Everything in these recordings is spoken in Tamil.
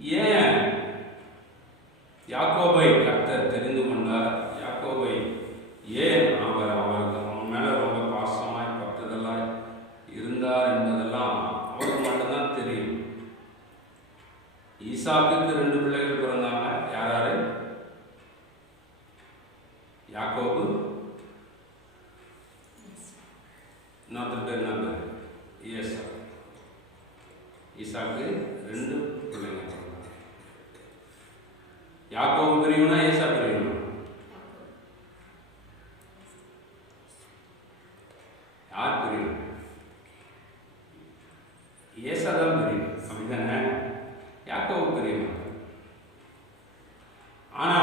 ஏன் யாக்கோபை கர்த்தர் தெரிந்து கொண்டார்? யாக்கோபை ஏன் அவன் மேல ரொம்ப பாசமாய் பற்றுதலாய் இருந்தார் என்பதெல்லாம் அவருக்கு மட்டும்தான் தெரியும். ஈசாக்குக்கு 2 பிள்ளைகள் பிறந்தாங்க. யாராரு? யாக்கோபு, இன்னொருத்தர் பேர் என்ன பேர்? ஏசா. ஈசாக்கு 2 பிள்ளைங்க. யாக்கோபு பெரியவனா ஏசா பெரியவனா? யார் பெரியவன்? ஏசா தான் பெரியவன், அப்படிதானே? யாக்கோபு பெரியவன். ஆனா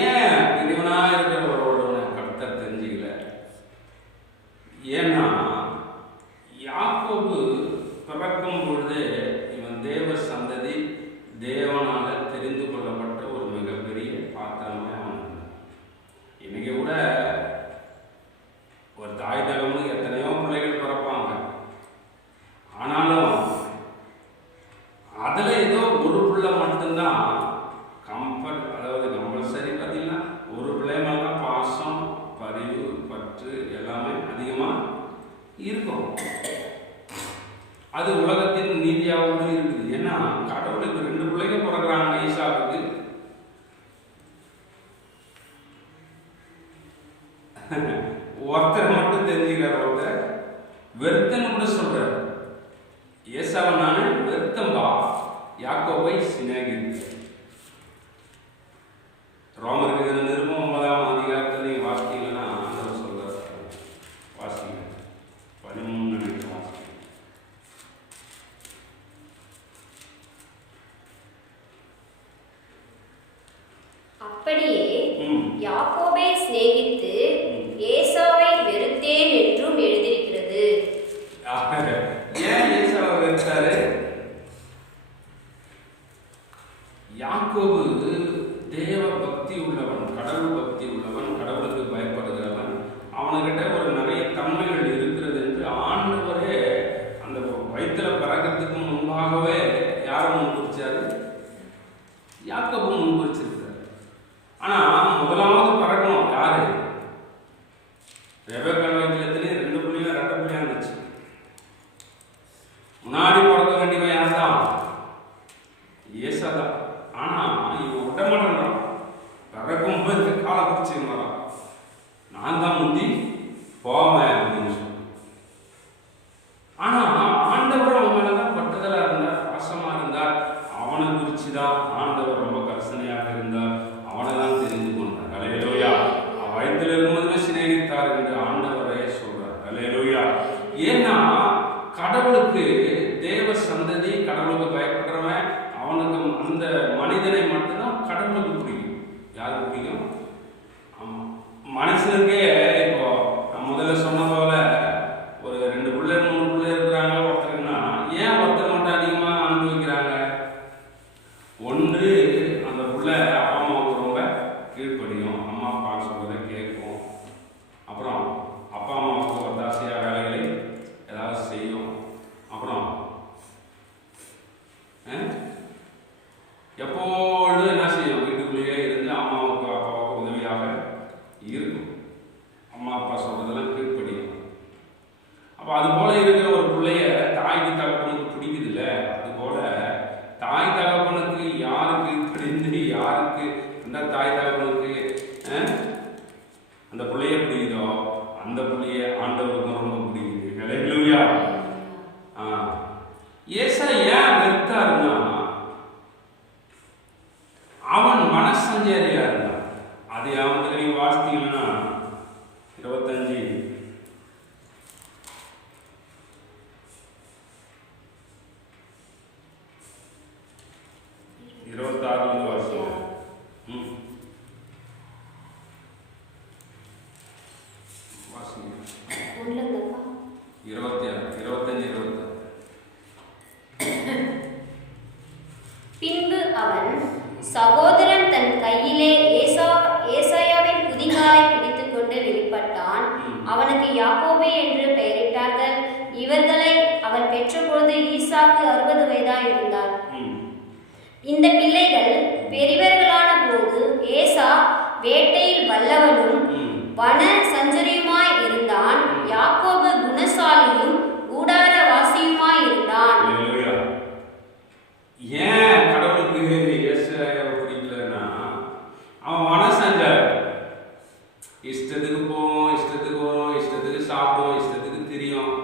ஏன் பெரியவனா இருக்கிறவரோட கர்த்தர் தெரிஞ்சுக்கல? ஏன்னா யாக்கோபு பிறக்கும் பொழுது இவன் தேவ சந்ததி, தேவனால தெரிந்து கொள்ளப்பட்ட ஒரு மிகப்பெரிய பாத்திரமே அவன். இன்னைக்கு கூட ஒரு தாய் தகவலுக்கு எத்தனையோ பிள்ளைகள் பிறப்பாங்க. ஆனாலும் அதுல ஏதோ ஒரு பிள்ளை மட்டும்தான் கம்பல்சரி. பார்த்தீங்கன்னா ஒரு பிள்ளை மேலாம் பாசம், பரிவு, பற்று எல்லாமே அதிகமா இருக்கும். அது உலகத்தின் நீதியாகவும் இருக்குது. ஏன்னா கடவுளுக்கு 2 பிள்ளைங்க பிறகுறாங்க. ஈசாவுக்கு ஒருத்தர் மட்டும் தெரிஞ்சுக்கிறார். ஒருத்தர் வெறுத்தன்னு கூட சொல்றாரு. ஏசாவை நானு வெறுத்தம்பா, யாக்கோபை சிநேகித்தேன். ரோமருக்கு நிருபம் 9ஆம் அதிகாரத்தில் நீங்க வாசித்தீங்கன்னா ஆண்டவர் சொல்றாரு. வாசிங்க 13 வாசிங்க. அப்படியே யாக்கோபை சிநேகித்து ஏசாவை வெறுத்தேன் என்றும் எழுதியிருக்கிறது. ஏன் ஏசாவை வெறுத்தாரு? யாக்கோபு தேவ பக்தி உள்ளவன், கடவுள் பக்தி உள்ளவன், கடவுளுக்கு பயப்படுகிறவன். அவனுக்கிட்ட ஒரு நிறைய தன்மைகள் இருக்கிறது என்று ஆண்டவரே அந்த வயிற்றுல பிறக்கிறதுக்கு முன்பாகவே யாரை முன்குறிச்சாரு? யாக்கோபு முன்குறிச்சிருக்கிறார். ஆனா முதலாவது பிறக்கணும் யாரு? ரெபெக்காள் வயிற்றுலத்திலே 2 பிள்ளைங்க, 2 பிள்ளையா இருந்துச்சு. முன்னாடி பிறக்க வேண்டியவன் யார் தான்? ஏசா தான். ஆனா இவன் விட மாட்டேன்றான். பிறக்கும் போது காலை பிடிச்சிருந்தான். நான் தான் முந்தி போவேன் அப்படின்னு சொல்லி. ஆனா ஆண்டவர் அவன் மேலதான் பட்டுதலா இருந்தார், பாசமா இருந்தார். அவனை குறிச்சுதான் ஆண்டவர் ரொம்ப கர்சனையாக இருந்தார். அவனை தான் தெரிந்து கொண்டார். அல்லேலூயா. வயிற்றில் இருக்கும்போதுமே சிநேகித்தார் என்று ஆண்டவரே சொல்றார். அல்லேலூயா. ஏன்னா கடவுளுக்கு தேவ சந்ததி, கடவுளுக்கு பயப்படுறவன், அவனுக்கு அந்த மனிதனை மட்டும்தான் கடவுளுக்கு பிடிக்கும். யாருக்கு பிடிக்கும்? ஆமா, மனுஷனுக்கே இப்போ நான் முதல்ல சொன்ன போல ஒரு 2 பிள்ளை 3 பிள்ளை இருக்கிறாங்க ஒருத்தருன்னா, ஏன் ஒருத்தர் மட்டும் அதிகமா அனுபவிக்கிறாங்க? ஒன்று, அந்த பிள்ளை அப்பா அம்மாவுக்கு ரொம்ப கீழ்ப்படியும், அம்மா அப்பா சொல்றதை கேட்கும். அப்புறம் அப்பா அம்மாவுக்கு ஒத்தாசையா வேலைகளை ஏதாவது செய்யும். அப்புறம் எப்பொழுதும் என்ன செய்யும்? வீட்டுக்குள்ளேயே இருந்து அம்மாவுக்கு அப்பாவுக்கு உதவியாக இருக்கும். அம்மா அப்பா சொல்றதெல்லாம் கீழ்ப்படியும். அப்ப அது போல இருக்கிற ஒரு பிள்ளைய தாய்க்கு தகப்பனுக்கு பிடிக்குது இல்ல? அது போல தாய் தகப்பனுக்கு யாரு கீழ்ப்படிந்து, யாருக்கு அந்த தாய் தகப்பனுக்கு அந்த பிள்ளைய பிடிக்குதோ அந்த பிள்ளைய ஆண்டவருக்கு ரொம்ப பிடிக்குது. ஹல்லேலூயா. ஏசா ஏன் வெறுத்தாருன்னா, அவன் மனசஞ்சரியா இருந்தான். அது அவனுக்கு நீங்க வாசித்தீங்கன்னா 25 26 வாசிங்க. 25-26. பின்பு அவன் சகோதரன் தன் கையிலே ஏசாயாவின் குதிகாலை பிடித்துக் கொண்டு வெளிப்பட்டான். அவனுக்கு யாக்கோபு என்று பெயரிட்டார்கள். இவர்களை அவன் பெற்றபொழுது ஈசாக்கு 60 வயதாய் இருந்தார். இந்த பிள்ளைகள் பெரியவர்களான போது ஏசா வேட்டையில் வல்லவனும் வன சஞ்சரியுமாய் இருந்தான். யாக்கோபு குணசாலியும் கூடாரவாசியுமாய் இருந்தான். ஏன் கடவுளுக்கு ஏசாயாவை பிடிக்கலன்னா, அவன் வன சஞ்சாரி. இஷ்டத்துக்கு போவோம், இஷ்டத்துக்கு வரும், இஷ்டத்துக்கு சாப்பிடுவோம், இஷ்டத்துக்கு தெரியும்,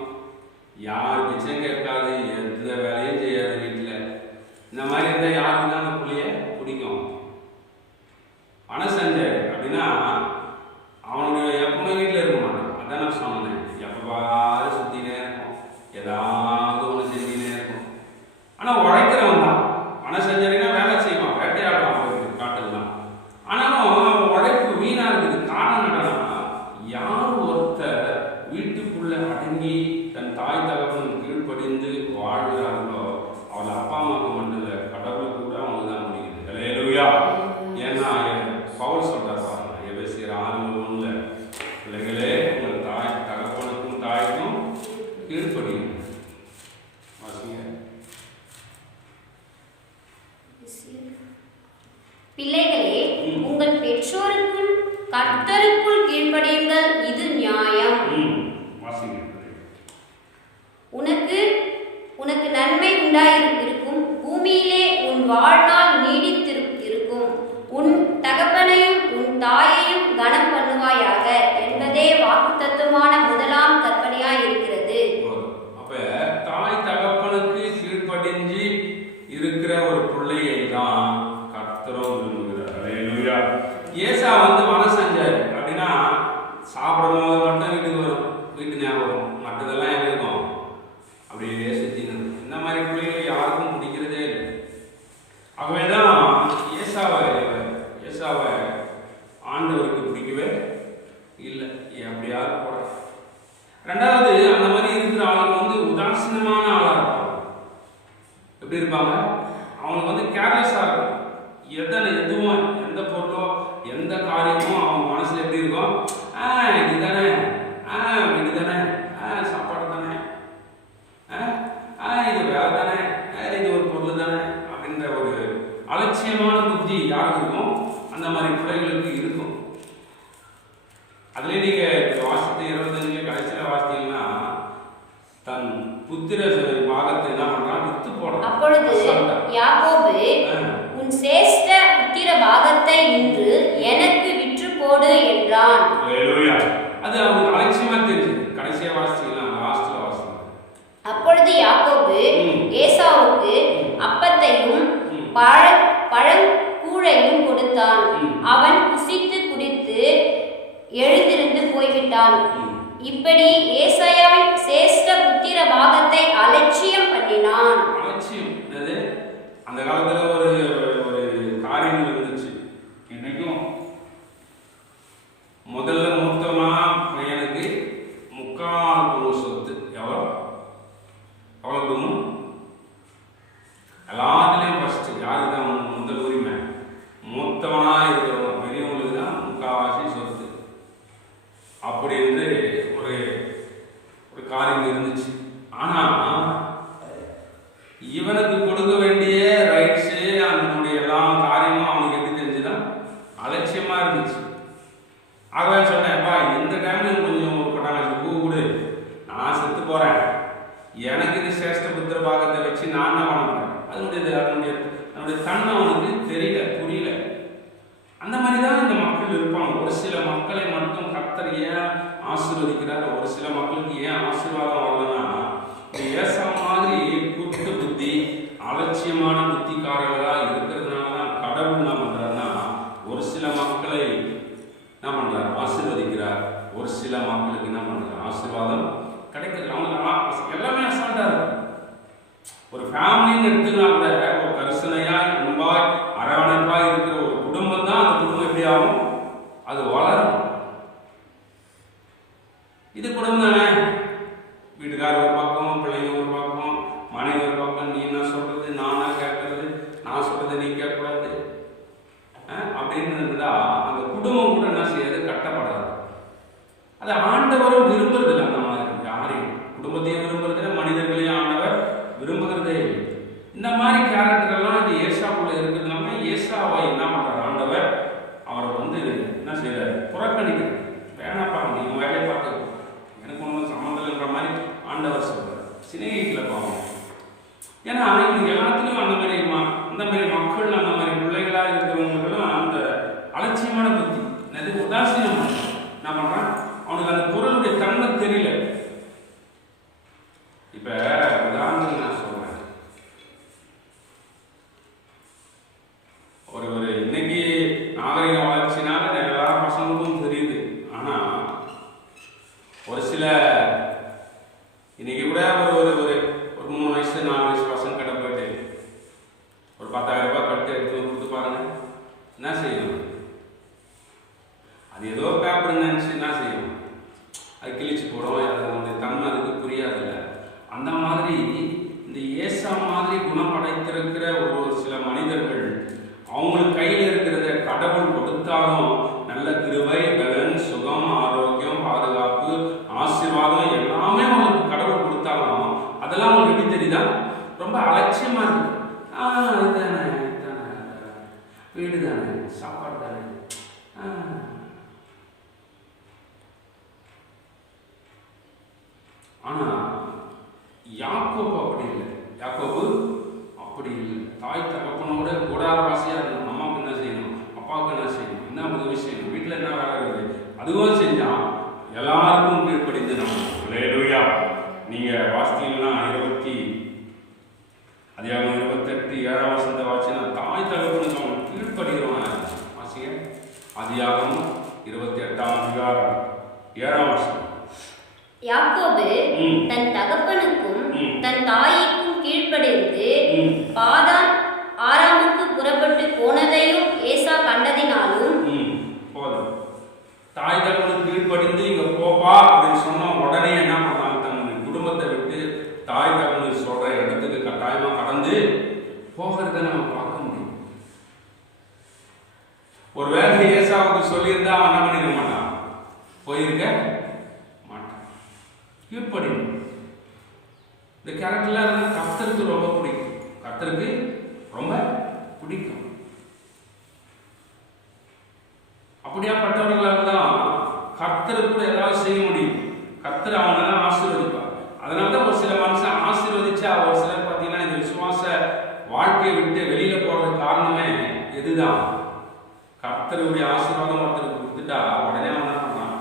யார் மிச்சம் கேட்காது, எந்த வேலையும் செய்யாது வீட்டில். இந்த மாதிரி இருந்தால் யாருக்கு தான் அந்த பிள்ளைய பிடிக்கும்? வனசஞ்சாரி அப்படின்னா அவனுடைய எப்பவுமே வீட்டில் இருக்க மாட்டான். அதான் நான் சொன்னேன், எப்பவாது சுற்றினே இருக்கும், ஏதாவது ஒன்று செஞ்சுனே இருக்கும். ஆனால் உழைக்கிறவன் தான் வனசஞ்சாரினா. வேலை செய்வான், வேட்டையாடுவான் போயிட்டு காட்டுலாம். ஆனாலும் அவன் உழைப்பு வீணாக இருக்குது. காரணம் என்னன்னா, யார் ஒருத்தர் வீட்டுக்குள்ள அடங்கி தன் தாய் தகவலும் கீழ்ப்படிந்து வாழ்கிறார்களோ அவள் அப்பா அம்மாவுக்கு மட்டும் இல்லை, கடவுளுக்கு கூட அவங்களுக்கு தான் முடியுது. ஹல்லேலூயா. ஏன்னா பவுல் சொல்றார் பாருங்க, எபேசியர் 6:1, பிள்ளைகளே உங்கள் தாய் தகப்பனுக்கும் தாய்க்கும் கீழ்ப்படியும். பிள்ளைகளே உங்கள் பெற்றோருக்கும் கர்த்தருக்குள் கீழ்ப்படியுங்கள், இது நியாயம். உனக்கு நன்மை உண்டாயிருக்கும், பூமியிலே உன் வாழ்நாள் நீடித்திருக்கும், உன் தகப்பனையும் உன் தாயையும் கனம் பண்ணுவாயாக என்பதே வாக்குத்தத்தமான முதலாம் கற்பனையாய் இருக்கிறது. அப்ப தாய் தகப்பனுக்கு கீழ்ப்படிஞ்சு இருக்கிற ஒரு பிள்ளையை தான் கர்த்தரும் விரும்புகிறார். ஹல்லேலூயா. ஏசா வனசஞ்சாரி அப்படின்னா சாப்பிடும் போது மட்டும் வீட்டுக்கு வரும், வீட்டு ஞாபகம், மற்றதெல்லாம் எங்க இருக்கும் அப்படியே சுத்தினது. இந்த மாதிரி பிள்ளைகள் யாருக்கும் பிடிக்கிறதே இல்லை. ஆகவேதான் ஏசாவை ஆண்டவருக்கு பிடிக்கவே இல்லை. அப்படியாவது போட. ரெண்டாவது, அந்த மாதிரி இருக்கிற ஆளுங்க உதாசீனமான ஆளா இருப்பாங்க. எப்படி இருப்பாங்க? அவங்களுக்கு கேர்லெஸ்ஸா இருக்கும். எதுவும் எந்த பொருளோ எந்த காரியமும் அவங்க மனசுல எப்படி இருக்கும்? இதுதானே, வீடு தானே, சாப்பாடு தானே, இது வேலை தானே, இது ஒரு பொருள் தானே அப்படின்ற ஒரு அலட்சியமான புத்தி யாருக்கு இருக்கும்? அந்த மாதிரி பிள்ளைகளுக்கு இருக்கும். அதுலேயே நீங்க வாசித்து 25 கடைசியில் வாசித்தீங்கன்னா, தன் புத்திர பாகத்தை என்ன பண்றான்? வித்து போடுறான். அப்பொழுது யாக்கோபு, உன் சேஷ்ட புத்திர பாகத்தை இன்று எனக்கு விற்று போடு என்றான். அது அவனுக்கு அலட்சியமா தெரிஞ்சது. கடைசியா வாசிக்கலாம், லாஸ்ட்ல வாசிக்கலாம். அப்பொழுது யாக்கோபு ஏசாவுக்கு அப்பத்தையும் பழங்கூழையும் கொடுத்தான். அவன் புசித்து குடித்து எழுந்திருந்து போய்விட்டான். இப்படி ஏசாயாவின் சேஷ்ட புத்திர பாகத்தை அலட்சியம் பண்ணினான். அலட்சியம் அந்த காலத்துல ஒரு காரியம் இருந்துச்சு. இன்னைக்கும் முதல்ல மூத்தமா பையனுக்கு 3/4 சொத்து. எவ்வளவு குடும்பம்? எல்லாத்துலயும் ஃபர்ஸ்ட் யாருக்கு தான் முதல் உரிமை? மூத்தவனா இருக்கிறவங்க, பெரியவங்களுக்கு தான் 3/4 சொத்து. அப்படி என்று ஒரு காரியம் இருந்துச்சு. ஆனா இவனுக்கு கொடுக்க வேண்டிய ரைட்ஸ், அதனுடைய எல்லா காரியமும் அவனுக்கு எப்படி தெரிஞ்சுதான்? அலட்சியமா இருந்துச்சு. ஆகவே சொன்னேன்ப்பா, இந்த டைம்ல கொஞ்சம் பூ கொடு, நான் செத்து போறேன், எனக்கு இது சேஷ்ட புத்திர பாகத்தை வச்சு நான் என்ன பண்ண போறேன்? அதனுடைய தன்மை அவனுக்கு தெரியல, புரியல. அந்த மாதிரி தான் இந்த மக்கள் இருப்பாங்க. ஒரு சில மக்களை மட்டும் கர்த்தர் ஏன் ஆசீர்வதிக்கிறார், ஒரு சில மக்களுக்கு ஏன் ஆசீர்வாதம் வரலன்னா, ஏசா மாதிரி குட்டு புத்தி, அலட்சியமான புத்திக்காரர்களா இருக்கிறதுனால தான் கடவுள் என்ன பண்றாருன்னா, ஒரு சில மக்களை என்ன பண்றார்? ஆசீர்வதிக்கிறார். ஒரு சில மக்களுக்கு என்ன பண்றாரு? ஆசீர்வாதம் கிடைக்கிறது. அவங்களுக்கு எல்லாமே அசால்ட்டா இருக்கு. ஒரு ஃபேமிலின்னு எடுத்துக்கலாம் கூட, ஒரு கரிசனையாய் அன்பாய் அரவணைப்பாய் இருக்கிற ஒரு குடும்பம் தான் அந்த குடும்பம் எப்படி ஆகும்? அது வளரும். இது குடும்பம் தானே. வீட்டுக்காரர் ஒரு பக்கம், பிள்ளைங்க ஒரு பக்கம், மனைவி ஒரு பக்கம், நீ என்ன சொல்றது, நானா கேட்கறது, நான் சொல்றது நீ கேட்கக்கூடாது அப்படின்னு இருந்தா அந்த குடும்பம் கூட என்ன செய்யாது? கட்டப்படாது. அதை ஆண்டவரும் விரும்புறது இல்லை. அந்த மாதிரி யாரையும் குடும்பத்தையும் விரும்புறதுல மனிதர்களையும் ஆண்டவர் விரும்புகிறதே இல்லை. இந்த மாதிரி கேரக்டர் எல்லாம் இது ஏசாவுக்குள்ள இருக்கிறதுனால ஏசாவை என்ன பண்றாரு ஆண்டவர், அவரை வந்து என்ன செய்யறாரு, புறக்கணிக்கிறார். வேணாப்பா நீ வேலையை பார்த்து எனக்கு ஒன்றும் சம்மந்தம் இல்லைன்ற மாதிரி ஆண்டவர் சொல்றாரு. சிநேகிக்கல பாவம். ஏன்னா இவங்க எல்லாத்துலேயும் அந்த மாதிரி இந்த மாதிரி மக்கள் அந்த மாதிரி பிள்ளைகளா இருக்கிறவங்களுக்கெல்லாம் அந்த அலட்சியமான புத்தி, அது உதாசீனம் என்ன பண்றான், அவனுக்கு அந்த பொருளுடைய தன்மை தெரியல. இப்ப உதாரணத்துக்கு நான் சொல்றேன், ஒரு இன்னைக்கு நாகரிக வளர்ச்சினால எல்லா பசங்களுக்கும் தெரியுது. ஆனா ஒரு சில இன்னைக்கு கூட ஒரு 3 வயசு 4 வயசு பசங்க கிட்ட போயிட்டு ஒரு 10,000 ரூபாய் கட்டு எடுத்து கொடுத்து பாருங்க, என்ன செய்யணும்? அது ஏதோ பேப்பர் நினைச்சு என்ன செய்யும், அது கிழிச்சு போடும். அதனுடைய தன்மை அதுக்கு புரியாதுல்ல. அந்த மாதிரி இந்த ஏசா மாதிரி குணம் படைத்திருக்கிற ஒரு சில மனிதர்கள் அவங்களுக்கு கையில் இருக்கிறத கடவுள் கொடுத்தாலும் நல்ல கிருபை, பலன், சுகம், ஆரோக்கியம், பாதுகாப்பு, ஆசீர்வாதம் எல்லாமே அவங்களுக்கு கடவுள் கொடுத்தாலும் அதெல்லாம் அவங்களுக்கு எப்படி தெரியுதா, ரொம்ப அலட்சியமா இருக்கு. இதுதானே வீடு தானே, சாப்பாடு தானே. ஆனா யாக்கோபு அப்படி இல்லை. யாக்கோபு அப்படி இல்லை. தாய் தகப்பனோட கூடாரவாசியா இருக்கணும். அம்மாவுக்கு என்ன செய்யணும், அப்பாவுக்கு என்ன செய்யணும், என்ன உதவி செய்யணும், வீட்டில் என்ன வேலை இருக்குது அதுவும் செஞ்சான். எல்லாருக்கும் கீழ்ப்படிந்து நம்ம அல்லேலூயா. நீங்க வாசித்தீங்கன்னா 28 வாசினா தாய் தகப்பனுக்கு அவன் கீழ்ப்படுகிறவன் வாசிங்க. ஆதியாகமம் 28 7 யாக்கோபு தன் தகப்பனுக்கும் தன் தாய்க்கும் கீழ்ப்படிந்து பாதான் ஆராமுக்கு புறப்பட்டு போனதையும் ஏசா கண்டதினாலும், போதும். தாய் தகப்பனுக்கு கீழ்ப்படிந்து இங்க போப்பா அப்படின்னு சொன்னா உடனே என்ன பண்ணாங்க, தன் குடும்பத்தை விட்டு தாய் தகப்பனுக்கு சொல்ற இடத்துக்கு கட்டாயமா கடந்து போகிறத நம்ம பார்க்க முடியும். ஒருவேளை ஏசாவுக்கு சொல்லியிருந்தா அவன் என்ன பண்ணிருக்க மாட்டான், போயிருக்க மாட்டான். கீழ்ப்படியும். இந்த கேரக்டர்ல கர்த்தருக்கு ரொம்ப பிடிக்கும். கர்த்தருக்கு ரொம்ப பிடிக்கும். அப்படியாப்பட்டவர்களாக தான் கர்த்தருக்கு கூட ஏதாவது செய்ய முடியும். கர்த்தர் அவங்களெல்லாம் ஆசீர்வதிப்பார். அதனாலதான் ஒரு சில மனுஷன் ஆசீர்வதிச்சா ஒரு சிலர் பார்த்தீங்கன்னா இந்த விசுவாச வாழ்க்கையை விட்டு வெளியில போறதுக்கு காரணமே எதுதான், கர்த்தருடைய ஆசீர்வாதம் ஒருத்தருக்கு கொடுத்துட்டா உடனே அவன் என்ன பண்ணான்,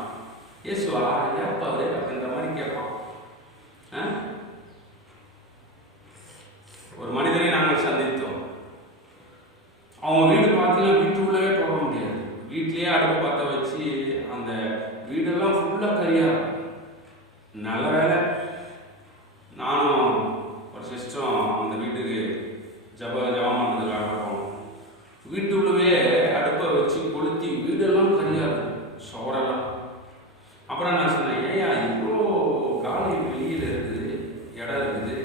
இயேசுவா ஏப்பாரு அப்படின்ற மாதிரி கேட்பான். ஒரு மனிதனை நாங்கள் சந்தித்தோம். அவங்க வீடு பார்த்தீங்கன்னா வீட்டுக்குள்ளவே போக முடியாது. வீட்லயே அடுப்பு பற்ற வச்சு அந்த வீடெல்லாம் ஃபுல்லா கரியா. நல்ல வேலை நானும் ஒரு சிஸ்டம் அந்த வீட்டுக்கு ஜபம் பண்ணுறதுக்காக போனோம். வீட்டுக்குள்ளவே அடுப்பை வச்சு கொளுத்தி வீடெல்லாம் கரியாது, சோரெல்லாம். அப்புறம் நான் சொன்னேன், ஏயா இவ்வளோ காலி வெளியில் இருக்குது, இடம் இருக்குது,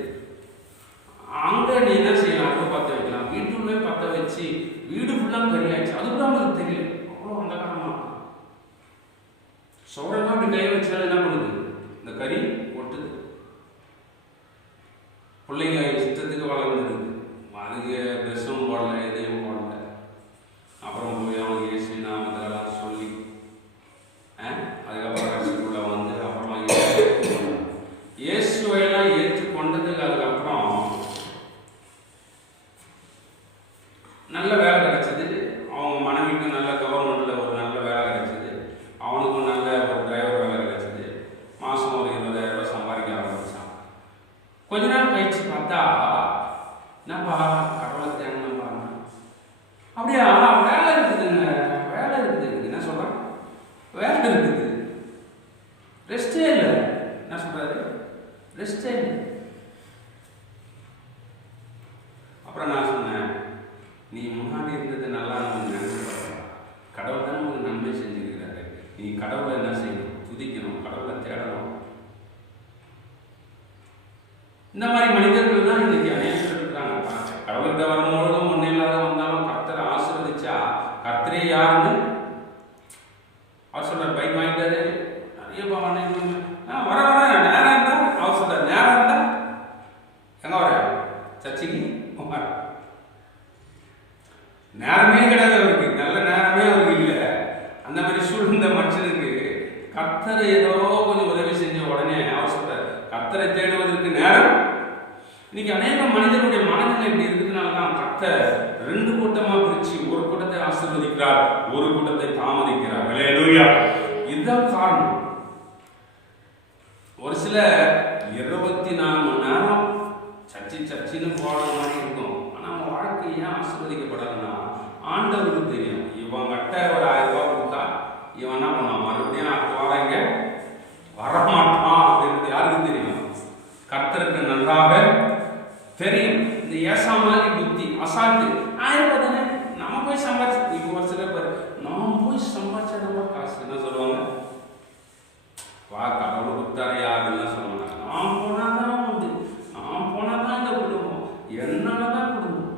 அங்கே நீ என்ன செய்யலாம், அடுப்பை பற்ற வைக்கலாம். வீட்டுக்குள்ளே பற்ற வச்சு வீடு ஃபுல்லாக கரியாச்சு. அது கூட அவங்களுக்கு தெரியல. அவ்வளோ அந்த காரணமா சோரெல்லாம் அப்படி கையை வச்சாலும் என்ன பண்ணுது, இந்த கறி ஒட்டுது. பிள்ளைங்க இஷ்டத்துக்கு வளர்ந்துருக்கு. அதுக்கு ட்ரெஸ்ஸும் போடல, எதையும் போடல. அப்புறம் போய் அவங்க இயேசு நாமத்தெல்லாம் சொல்லி அதுக்கப்புறம் ரசிக்குள்ள வந்து அப்புறமா இயேசுவையெல்லாம் ஏற்றுக்கொண்டதுக்கு அதுக்கப்புறம் நல்ல வேலை கிடைச்சது. அவங்க மனைவிக்கும் நல்ல கவர்மெண்ட்ல ஒரு நல்ல வேலை கிடைச்சது. அவனுக்கும் நல்ல ஒரு டிரைவர் வேலை கிடைச்சது. மாதம் ஒரு 20,000 ரூபாய் சம்பாதிக்க ஆரம்பிச்சான். கொஞ்ச நாள் கழிச்சு பார்த்தா என்னப்பா கடவுளை தேங்கணும் பாருங்க, அப்படியா வேலை இருக்குதுங்க, வேலை இருக்குது. என்ன சொல்றான், வேலை இருக்குது, ரெஸ்டே இல்லை. என்ன சொல்றாரு, ரெஸ்டே இல்லை. அப்புறம் நான் சொன்னேன், நீ முன்னாடி இருந்தது நல்லா நினைச்சு கடவுள் தான் உங்களுக்கு நன்மை செஞ்சிருக்கிறாரு. நீ கடவுளை என்ன செய்யணும், துதிக்கணும், கடவுளை தேடணும். இந்த மாதிரி மனிதர்கள் தான் இன்னைக்கு அநேகர் இருக்கிறாங்க. கடவுள்கிட்ட வரும்பொழுதும் ஒன்றும் இல்லாத வந்தாலும் கர்த்தரை ஆசீர்வதிச்சா கர்த்தரே யாருன்னு அவர் சொல்றார். பைக் வாங்கிட்டாரு, நிறைய வர நேரம் இருந்தா அவர் சொல்றார், நேரம் இருந்தா எங்க வர சர்ச்சைக்கு நேரமே கிடையாது அவருக்கு, நல்ல நேரமே அவருக்கு இல்லை. அந்த மாதிரி சூழ்ந்த மனுஷனுக்கு கர்த்தர் ஏதோ கொஞ்சம் உதவி செஞ்ச உடனே அவர் சொல்றார், கர்த்தரை தேடுவதற்கு நேரம். இன்னைக்கு அநேக மனிதனுடைய மனநிலை இப்படி இருக்கிறதுனால தான் கர்த்தர் 2 கூட்டமா பிரிச்சு ஒரு கூட்டத்தை ஆசீர்வதிக்கிறார், ஒரு கூட்டத்தை தாமதிக்கிறார். ஹல்லேலூயா. இதுதான் காரணம். ஒரு சில 24 மணி நேரம் சர்ச்சின்னு போற மாதிரி இருக்கும். ஆனா அவன் வாழ்க்கை ஏன் ஆசீர்வதிக்கப்படலன்னா ஆண்டவருக்கு தெரியும். இவன் கட்ட ஒரு 1000 ரூபாய் கொடுத்தா இவன் என்ன பண்ணான், மறுபடியும் அடுத்த வாரம் இங்க வரமாட்டான் அப்படின்றது யாருக்கு தெரியும்? கர்த்தருக்கு நன்றாக தெரியும். இந்த ஏசா மாதிரி புத்தி அசால்ட்டு 1000 ரூபாய் தானே நம்ம போய் சம்பாதிச்சு. இப்போ ஒரு சிலர் பாரு, நான் போய் சம்பாதிச்சதா காசு என்ன சொல்லுவாங்க, வா கடவுள் கொடுத்தாரு யாருன்னு சொல்ல மாட்டாங்க. நான் போனாதான் உண்டு, நான் போனாதான் இந்த குடும்பம், என்னாலதான் குடும்பம்.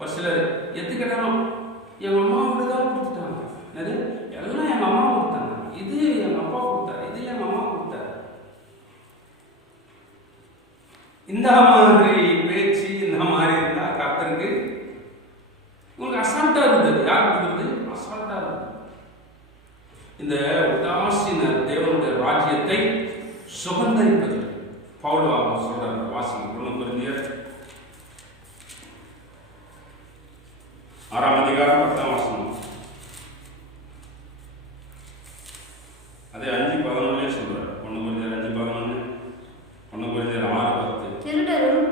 ஒரு சிலர் எது கேட்டாலும் எங்க அம்மா தான் கொடுத்துட்டாங்க, அது எல்லாம் எங்க அம்மா கொடுத்தாங்க, இது எங்க அப்பா கொடுத்தாரு, இது எங்க அம்மா கொடுத்தாரு. இந்த மாதிரி பேச்சு இந்த மாதிரி இருந்தா கர்த்தருக்கு உங்களுக்கு அசால்ட்டா இருந்தது. யார் கொடுக்குறது? அசால்ட்டா இருந்தது. இந்த உதாசீன தேவனுடைய ராஜ்யத்தை சுகந்தரிப்பது பவுல் சொல்றார். வாசிங்க 1 கொரிந்தியர் 6ஆம் அதிகாரம் 10ஆம் வசனம். அதே 5:11 சொல்றார். 1 கொரிந்தியர் 5:11, 1 கொரிந்தியர் 6:10. திருடரும்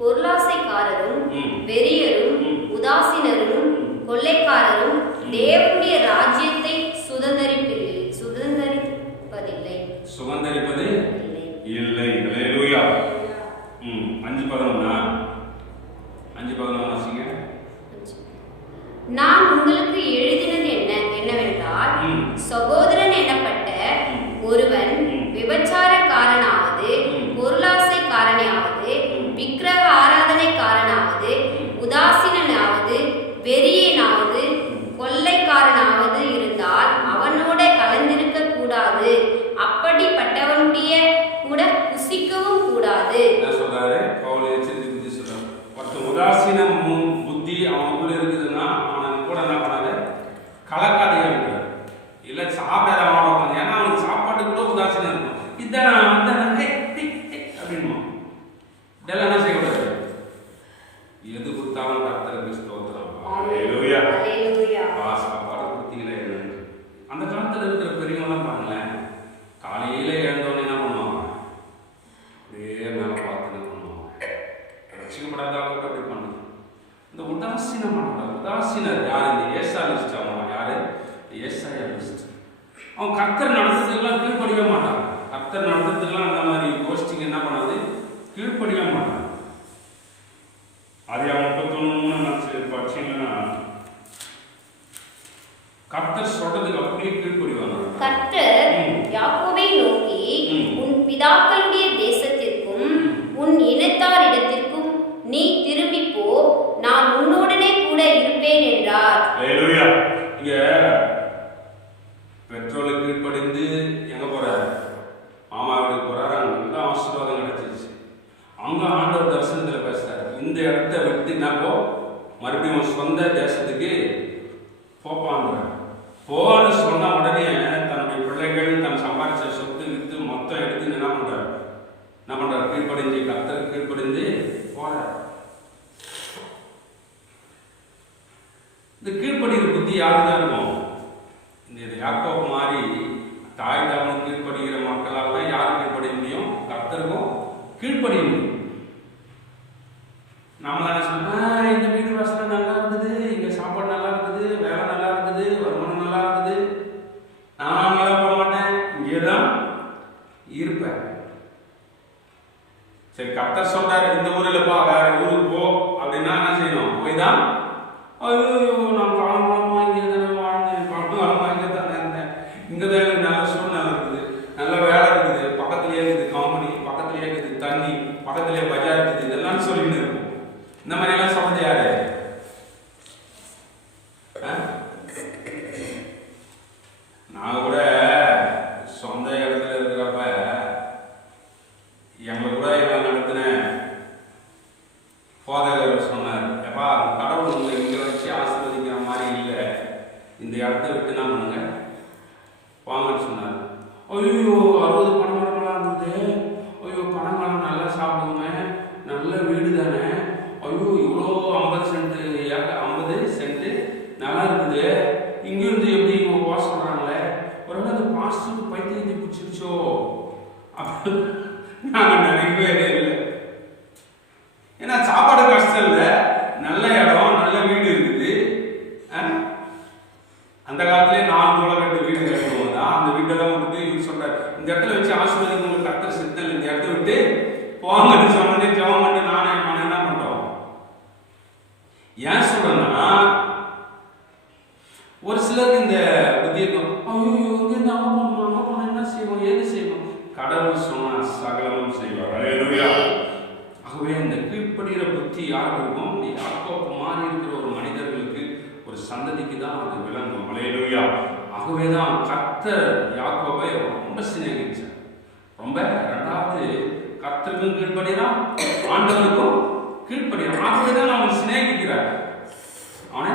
பொருளாசைக்காரரும் வெறியரும் உதாசீனரும் கொள்ளைக்காரரும் தேவனுடைய ராஜ்யத்தை சுகந்தரிப்பது இல்லை. ஹல்லேலூயா. 5:11 வாசிங்க. நான் உங்களுக்கு எழுதினது என்னவென்றால், சகோதரன் எனப்பட்ட ஒருவன் விபச்சாரக்காரனாவது, பொருளாசைக்காரனாவது, விக்கிரக ஆராதனைக்காரனாவது, உதாசீனாவது, வெறியனாவது, கொள்ளைக்காரனாவது இருந்தால் அவனோட கலந்திருக்க கூடாது, அப்படிப்பட்டவனுடைய கூட புசிக்கவும் கூடாது. என்ன சொல்றாரு பவுல்? எச்சரித்து சொல்றாரு, ஒருத்தன் உதாசீன புத்தி அவனுக்குள்ள இருக்குதுன்னா அவன் கூட என்ன பண்ணாது, கலக்காதையா இருக்கிறார். இல்ல சாப்பிடாத அவனோட, ஏன்னா அவனுக்கு சாப்பாட்டு கூட உதாசீனம் இருக்கும். இதான் அந்த அப்படின்னு இதெல்லாம் என்ன செய்யக்கூடாது. எது கொடுத்தாலும் கர்த்தருக்கு ஸ்தோத்திரம். ஹல்லேலூயா. சாப்பாடு கொடுத்தீங்களே. அந்த காலத்துல இருக்கிற பெரியவங்களாம் பாருங்களேன், காலையில எழுந்தோன்னு என்ன பண்ணுவாங்க, அப்படியே மேல பார்த்து என்ன பண்ணுவாங்க, ரட்சிக்கப்படாத அளவுக்கு அப்படி பண்ணுங்க. இந்த உதாசீனம் பண்ணக்கூடாது. உதாசீனர் யாரு? இந்த ஏசா லிஸ்ட். அவன் யாரு? ஏசாயா லிஸ்ட். அவன் கர்த்தர் நடந்ததுக்கெல்லாம் கீழ்ப்படியவே மாட்டான். கர்த்தர் நடந்ததுக்கெல்லாம் அந்த மாதிரி கோஷ்டிங்க என்ன பண்ணாது, கீழ்ப்படியவே மாட்டான். அது அவன் 33 படிச்சீங்கன்னா கர்த்தர் சொல்றதுக்கு அப்படியே கீழ்ப்படிவாங்க. கர்த்தர் யாக்கோபை நோக்கி, உன் பிதாக்களுடைய தேசத்திற்கும் உன் இனத்தாரிடத்திற்கும் நீ திரும்பி போ, நான் உன்னுடனே கூட இருப்பேன் என்றார். ஹல்லேலூயா. இங்க பெட்ரோலுக்கு கீழ்ப்படிந்து எங்க போறாரு? மாமா வீட்டுக்கு போறாரு. அங்க நல்ல ஆசீர்வாதம் கிடைச்சிருச்சு. அங்க ஆண்டவர் தரிசனத்துல பேசுறாரு, இந்த இடத்த விட்டு நான் போ, மறுபடியும் சொந்த தேசத்துக்கு போப்பான்னு போன்னு சொன்ன உடனே தன்னுடைய பிள்ளைகள் தன் சம்பாதிச்ச சொத்து வித்து மொத்தம் எடுத்து என்ன பண்றாரு? கீழ்ப்படிஞ்சு கர்த்தருக்கு கீழ்ப்படிஞ்சு போறார். இந்த கீழ்ப்படிகிற புத்தி யாருதான் இருக்கும்? இந்த யாக்கோபு மாதிரி தாய் தாவனுக்கு கீழ்ப்படுகிற மக்களால் தான் யாரும் கீழ்ப்படிய முடியும்? கர்த்தருக்கும் கீழ்ப்படிய முடியும். நாம சொன்னா இந்த வீடு வாசல் நல்லா இருந்தது, இங்க சாப்பாடு நல்லா இருக்குது, வேலை நல்லா இருக்குது, வருமானம் நல்லா இருக்குது, நான் அங்கெல்லாம் போக மாட்டேன், இங்கேதான் இருப்பேன். சரி, கர்த்தர் சொல்றாரு இந்த ஊர்ல போ, வேற ஊருக்கு போ அப்படின்னா என்ன செய்யணும்? போய் தான், ஐயோ நான் காலமா இங்கே தானே வாழ்ந்தேன், காலமா இங்கே தானே இருந்தேன், இங்கதான் எனக்கு நல்ல சூழ்நிலை இருக்குது, நல்ல வேலை இருக்குது, பக்கத்துலயே இருக்குது கம்பெனி, பக்கத்துலயே இருக்குது தண்ணி, பக்கத்துலயே பஜார் இருக்குது, இதெல்லாம் சொல்லிட்டு இருக்கும். இந்த மாதிரி எல்லாம் சொல்றது யாரு? நான் கூட சொந்த இடத்துல இருக்கிறப்ப எங்களை கூட நடத்தின போதகர் சொன்னார், எப்ப எப்பா கடவுள் உங்களை இங்கே வச்சு ஆசீர்வதிக்கிற மாதிரி இல்லை, இந்த இடத்த விட்டு நான் பண்ணுங்க வாங்கன்னு சொன்னார். ஐயோ 60 பனைமரங்களாக இருந்தது, ஐயோ பனைமரம் நல்லா சாப்பிடுவோமே, நல்ல வீடு தானே, ஐயோ இவ்வளோ 50 சென்ட் நல்லா இருக்குது, இங்கிருந்து எப்படி இவங்க போக சொல்கிறாங்களே, ஒரு அந்த பாஸ்டருக்கு பைத்தியத்தை பிடிச்சிருச்சோ அப்படின்னு நாங்கள் நினைக்கவே இல்லை. ஏன்னா சாப்பாடு கஷ்டம் இல்லை, நல்ல இடம் நல்ல வீடு இருக்குது. அந்த காலத்திலே 4 2 வீடு கட்டுவோம் தான். அந்த வீட்டெல்லாம் விட்டு இவர் சொல்றாரு, இந்த இடத்துல வச்சு ஆசீர்வாதம் உங்களுக்கு கர்த்தர் சித்தல், இந்த இடத்த விட்டு போங்கன்னு சொன்னதே ஜெபம் பண்ணி நானே மன என்ன பண்றோம். ஏன் சொல்றேன்னா ஒரு சிலருக்கு இந்த புத்தி இருக்கும், ஐயோ இங்க அம்மா போன என்ன செய்வோம் ஏது செய்வோம். கடவுள் சொன்னா சகலமும் செய்வார். அல்லேலூயா. ஆகவே இந்த கீழ்ப்படுகிற புத்தி யாருக்கு இருக்கும், யாக்கோப்பு மாறி இருக்கிற ஒரு மனிதர்களுக்கு ஒரு சந்ததிக்கு தான் அது விளங்கும். அல்லேலூயா. ஆகவே தான் கர்த்தர் யாக்கோபை ரொம்ப சிநேகிச்சார். ரொம்ப ரெண்டாவது கர்த்தருக்கும் கீழ்ப்படுகிறான், ஆண்டவருக்கும் கீழ்ப்படுகிறான். ஆகவே தான் அவன் சிநேகிக்கிறார், அவனை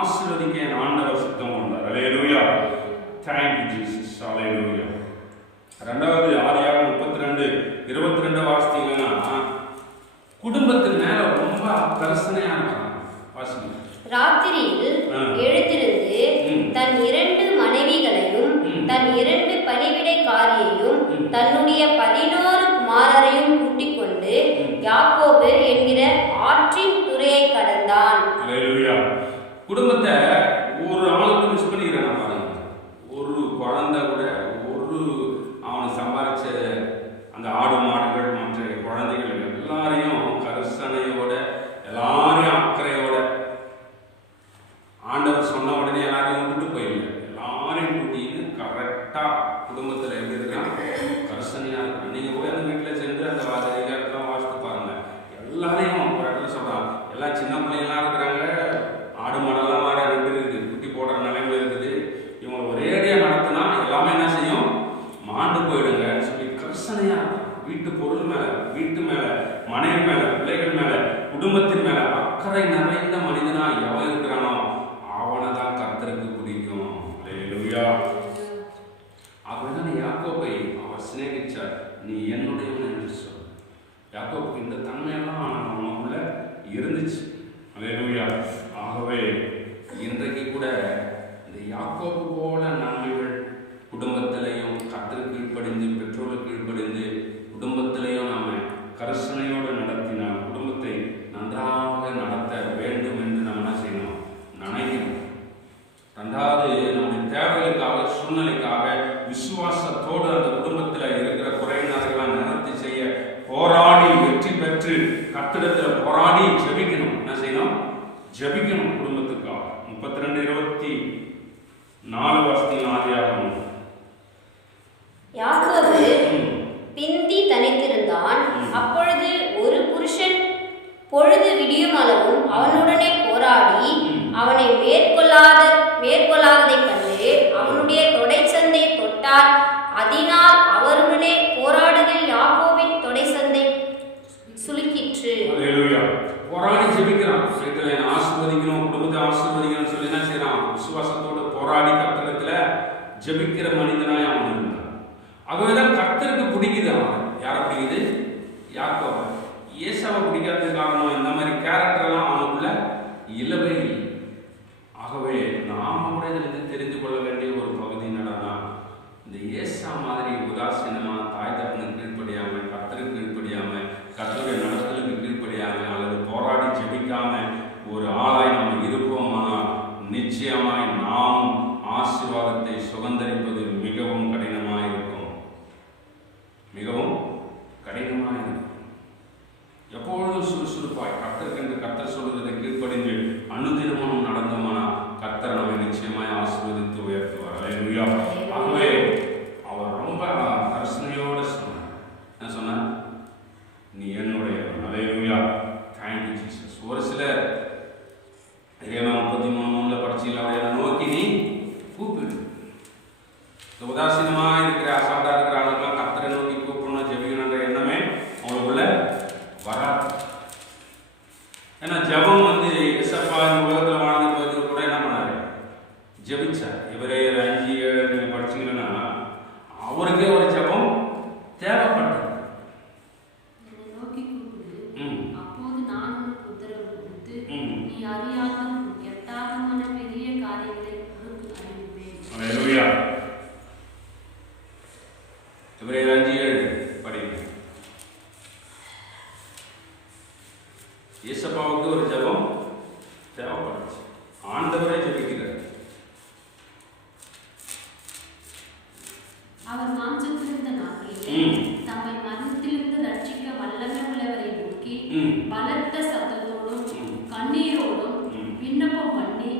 ஆசீர்வதிக்க ஆண்டவர் சித்தம் கொண்டார். அல்லேலூயா. Thank you Jesus. அல்லேலூயா. ரெண்டாவது ஆதியாகமம் 32:22 வாசித்தீங்கன்னா குடும்பத்தின் மேல ரொம்ப கரிசனையா இருக்காங்க. வாசிங்க. ராத்திரியில் எழுந்திருந்து தன் 2 மனைவிகளையும் தன் 2 பணிவிடைக்காரியையும் தன்னுடைய 11 குமாரரையும் கூட்டிக் கொண்டு யாக்கோபு என்கிற ஆற்றின் துறையை கடந்தான். அல்லேலூயா. குடும்பத்தை ஒரு ஆளுக்கு மிஸ் பண்ணிக்கிறாங்க பாருங்க. ஒரு குழந்தை கூட அவனை சம்பாதிச்ச அந்த ஆடு மாடுகள் மற்ற குழந்தைகள் எல்லாரையும் கரிசனையோட எல்லாரையும் அக்கறையோட ஆண்டவர் சொன்ன உடனே எல்லாரையும் விட்டுட்டு போயிடல, எல்லாரையும் கூட்டின்னு கரெக்டா குடும்பத்துல எப்படி இருக்கான், கரிசனையா இருக்கான். நீங்க போய் அந்த வீட்டுல சென்று அந்த இடத்துல வாசித்து பாருங்க, எல்லாரையும் ஒரு இடத்துல சொல்றான், எல்லாம் சின்ன பிள்ளைங்களா இருக்கிறாங்க, ஆடு மாடெல்லாம் வேற இருக்குது, குட்டி போடுற நிலைமை இருக்குது, இவங்க ஒரேடியா நடத்தினா எல்லாமே என்ன செய்யும், மாண்டு போயிடுங்க சொல்லி கரிசனையா வீட்டு பொருள் மேல, வீட்டு மேல, மனைவி மேல, பிள்ளைகள் மேல, குடும்பத்தின் மேல அக்கறை நிறைந்த மனிதனா எவன் இருக்கிறானோ அவனை தான் கர்த்தருக்கு பிடிக்கும். அல்லேலூயா. அப்படிதான் யாக்கோபை அவர் சிநேகிச்சார். நீ என்னுடையவன் என்று சொல். யாக்கோபுக்கு இந்த தன்மையெல்லாம் அவனுக்குள்ள இருந்துச்சு. அல்லேலூயா. ஆகவே இன்றைக்கு கூட இந்த யாக்கோபு போல நன்மைகள் குடும்பத்திலையும் கர்த்தருக்கு கீழ்ப்படிந்து, பெற்றோருக்கு கீழ்ப்படிந்து, குடும்பத்திலையும் நாம கரிசனையோடு நடத்தினால் குடும்பத்தை நன்றாக நடத்த வேண்டும் என்று நம்ம என்ன செய்யணும், நினைக்கணும். ரெண்டாவது நம்முடைய தேவைகளுக்காக, சூழ்நிலைக்காக விசுவாசத்தோடு அந்த குடும்பத்தில் இருக்கிற குறையினர்களை நிவர்த்தி செய்ய போராடி வெற்றி பெற்று கர்த்தரிடத்தில் போராடி ஜெபிக்கணும். என்ன செய்யணும், ஜெபிக்கணும் குடும்பத்துக்காக. 32:24 வருஷத்தில் ஆதியாகமம். யாக்கோபு பிந்தி தனித்திருந்தான். அப்பொழுது ஒரு புருஷன் பொழுது விடியும் அளவும் அவனுடனே போராடி அவனை மேற்கொள்ளாததை கண்டு அவனுடைய தொடைச்சந்தை தொட்டார். அதனால் அவருடனே போராடுகிற யாக்கோபின் தொடைச்சந்தை சுளுக்கிற்று. போராடி ஜெபிக்கிறான், ஆசீர்வதிக்கணும், குடும்பத்தை ஆசீர்வதிக்கணும் சொல்லி என்ன செய்யறான், விசுவாசத்தோடு போராடி கர்த்தரிடத்துல ஜெபிக்கிற மனிதனாய் அவன் இருந்தான். ஆகவேதான் கர்த்தருக்கு பிடிக்குது. அவன் யாரை பிடிக்குது, யாக்கோபை. ஏசாவை பிடிக்காதது காரணம் இந்த மாதிரி கேரக்டர்லாம் அவனுக்குள்ள இல்லவே இல்லை. ஆகவே நாம கூட இதிலிருந்து தெரிந்து கொள்ள வேண்டிய ஒரு பகுதி என்னன்னா, இந்த ஏசா மாதிரி உதாசீனமா தாய் தகப்பனுக்கு கீழ்ப்படியாம, கர்த்தருக்கு கீழ்ப்படியாம, கர்த்தருடைய நடத்தலுக்கு கீழ்ப்படியாம அல்லது போராடி ஜெபிக்காம ஒரு ஆளாய் நாம் இருப்போமானால் நிச்சயமாய் நாம் ஆசீர்வாதத்தை சுதந்தரிப்பது மிகவும் கடினமாக இருக்கும். மிகவும் கடினமாக இருக்கும். எப்பொழுதும் சுறுசுறுப்பாய் கர்த்தருக்கு கர்த்தர் சொல்லுவதை கீழ்ப்படிந்து அனுதினமும் நடந்தோம்னா கர்த்தர் நம்மை நிச்சயமாய் ஆசீர்வதித்து உயர்த்துவார். அல்லேலூயா. ஆகவே அவர் ரொம்ப கரிசனையோடு சொன்னார். என்ன சொன்னார், நீ என்னுடையவன். அல்லேலூயா. Thank you Jesus. ஒரு சிலர் 33:3 படிச்சீங்களா, ஏசப்பாவுக்கு ஒரு ஜெபம் தேவைப்படுச்சு. ஆண்டவரே ஜெபிக்கிறார். அவர் மாம்சத்திலிருந்த நாட்களிலே தம்மை மரணத்திலிருந்து ரட்சிக்க வல்லமை உள்ளவரை நோக்கி பலத்த சத்தத்தோடும் கண்ணீரோடும் விண்ணப்பம் பண்ணி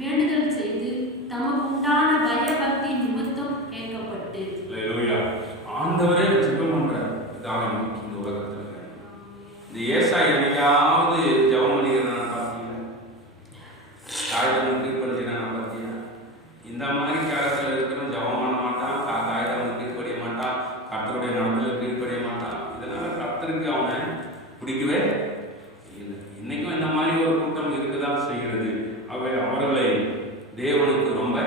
வேண்டுதல் செய்து தமக்கு உண்டான பயபக்தி நிமித்தம் கேட்கப்பட்டு. ஆண்டவரே ஜெபம் பண்றார். இந்த உலகத்துல இந்த ஏசாய் என்னைக்காவது ஜெபம் பண்ணிக்கிறேன் பார்த்தீங்களா? தாய்தம் கீழ்படுத்தினா பார்த்தீங்களா? இந்த மாதிரி காலத்தில் இருக்கிறோம். ஜெபம் பண்ண மாட்டான், தாய்தம் கீழ்படிய மாட்டான், கர்த்தருடைய நடத்துல கீழ்படிய மாட்டான். இதனால கர்த்தருக்கு அவனை பிடிக்கவே இல்லை. இன்னைக்கும் இந்த மாதிரி ஒரு கூட்டம் இருக்குதான் செய்கிறது. அவர்களை தேவனுக்கு ரொம்ப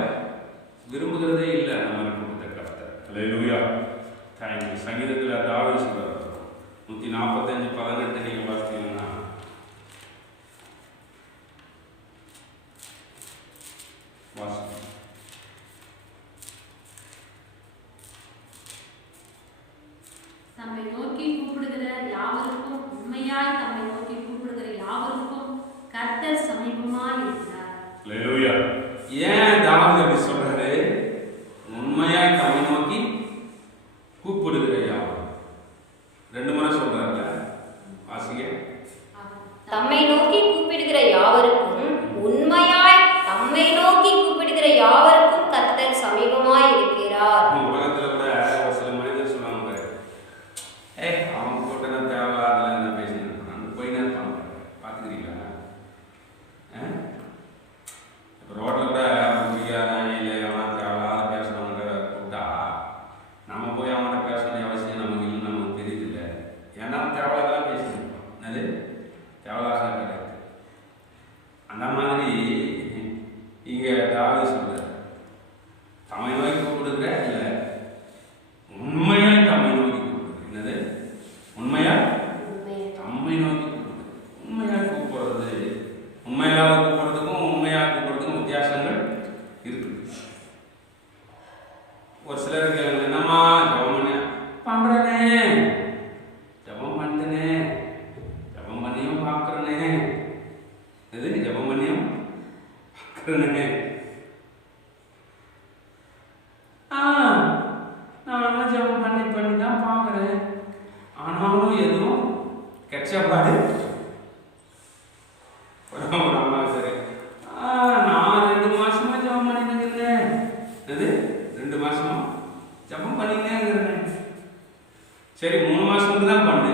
விரும்புகிறதே இல்லை. நம்ம கூட்டத்தை கர்த்தர். அல்லேலூயா. தேங்க்யூ. சங்கீதத்தில் தாவீது சொல்றார் 145:18 நீங்க பார்த்தீங்கன்னா, தம்மை நோக்கி கூப்பிடுகிற யாவருக்கும் உண்மையாய் தம்மை நோக்கி கூப்பிடுகிற யாவருக்கும் கர்த்தர் சமீபமாய் இருக்கிறார். அல்லேலூயா. ஏன் தாவீது அப்படி சொல்றாரு? உண்மையாய் தம்மை நோக்கி கூப்பிடுகிற யாவரும் 2 முறை சொல்றாருல. வாசிங்க. தம்மை நோக்கி கூப்பிடுகிற யாவருக்கும் உண்மையாய் தம்மை நோக்கி கூப்பிடுகிற யாவருக்கும் கர்த்தர் சமீபமாய் இருக்கிறார். உலகத்துல கூட ஒரு சில மனிதர் சொல்லுவாங்க, அவங்க கூட்ட தேவையில்ல என்ன பேசிட்டு போயின்னு இருப்பாங்க. பாத்துக்கிறீங்களா? இப்போ ரோட்ல கூட தேவையில்லாத பேசுறவங்க கூப்பிட்டா நம்ம போய் அவங்கள்ட்ட பேச வேண்டிய அவசியம் நமக்கு இல்லை. நமக்கு தெரியுது இல்லை. ஏன்னா தேவையில்லாம் பேசிருப்போம். அது தேவையில்லாத கிடையாது. அந்த மாதிரி இங்க தாவீது சொல்றாரு, தம்மை நோக்கி கூப்பிடுகிற இல்லை உண்மையா தம்மை நோக்கி கூப்பிடுது. என்னது? உண்மையா தம்மை நோக்கி கூப்பிடுது. உண்மையா கூப்பிடுறது, உண்மையாக கூப்பிடுறதுக்கும் உண்மையாக கூப்பிடுறதுக்கும் வித்தியாசங்கள் இருக்கு. ஒரு சிலருக்கு என்னம்மா ஜபம் பண்ண பண்றனே, ஜபம் பண்ணிட்டனே, ஜபம் பண்ணியும் பார்க்கறனே, எது ஜபம் பண்ணியும் பார்க்கறனே, நானும் ஜபம் பண்ணி தான் பார்க்குறேன், ஆனாலும் எதுவும் கெச்சப்பாடு ஒரு அம்மா சரி நான் 2 மாசமா ஜபம் பண்ணிக்கிறேன். எது 2 மாசமா ஜபம் பண்ணிக்கிட்டே இருக்கிறேன். சரி 3 மாசத்துக்கு தான் பண்ணு,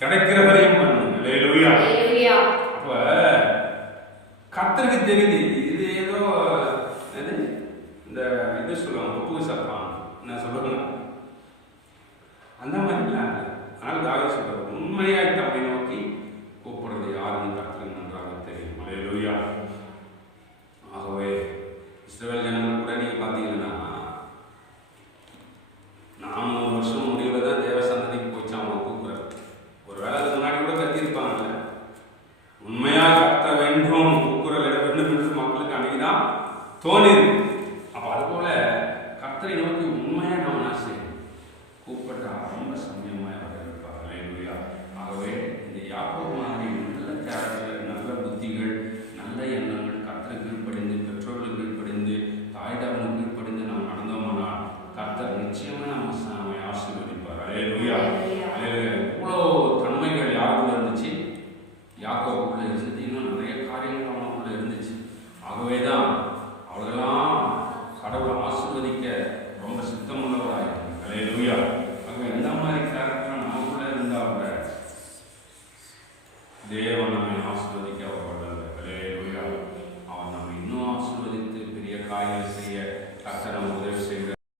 கிடைக்கிற வரையும் பண்ணு. அல்லேலூயா. அப்ப கர்த்தருக்கு தெரியுது இது ஏதோ இது இந்த இது சொல்லுவாங்க உப்பு சப்பான் என்ன சொல்லுவாங்க அந்த மாதிரிலாம். அதனால தாவீது சொல்றாரு, உண்மையாக தம்மை நோக்கி கூப்பிடுறது யாருன்னு கர்த்தருக்கு நன்றாக தெரியும். அல்லேலூயா. ஆகவே இஸ்ரவேல் ஜனங்கள் கூட நீங்க பார்த்தீங்கன்னா 400 வருஷம் முடிவில் தான் தேவ சன்னதிக்கு போச்சு அவங்க கூப்பிடுறாரு. ஒரு வேலை அதுக்கு முன்னாடி கூட கத்திருப்பாங்கல்ல, உண்மையாக கத்த வேண்டும் கூக்குரல் இட வேண்டும் என்று மக்களுக்கு அன்னைக்குதான் தோணிருக்கு. அப்போ அதுபோல கர்த்தரை நோக்கி உண்மையாக நம்ம என்ன செய்யணும்? கூப்பிட்டா ரொம்ப சமயமாக அவர் இருப்பார். அல்லேலூயா. ஆகவே இந்த யாக்கோபு மாதிரி நல்ல கேரக்டர், நல்ல புத்திகள், நல்ல எண்ணங்கள், கர்த்தரை கீழ்ப்படிந்து, பெற்றோர்கள் கீழ்ப்படிந்து, தாய் தகவலுக்கு கீழ்ப்படிந்து நாம் நடந்தோம்னால் கர்த்தர் நிச்சயமாக நம்ம ஆசீர்வதிப்பார். அல்லேலூயா. இவ்வளோ தன்மைகள் யாருக்குள்ள இருந்துச்சு? யாக்கோபுக்குள்ள இருந்துச்சு. இன்னும் நிறைய காரியங்கள் அவனுக்குள்ள இருந்துச்சு. ஆகவேதான் அவர்களெல்லாம் கடவுளை ஆசீர்வதிக்க ரொம்ப சித்தமுள்ளவராயிருக்காங்க. அல்லேலூயா. ஆகவே இந்த மாதிரி கேரக்டர் நமக்குள்ள இருந்தாங்க தேவன் நம்மை ஆசீர்வதிக்க அவர் வல்லவர். அல்லேலூயா. அவன் நம்ம இன்னும் ஆசீர்வதித்து பெரிய காரியம் செய்ய கர்த்தர் நமக்கு உதவி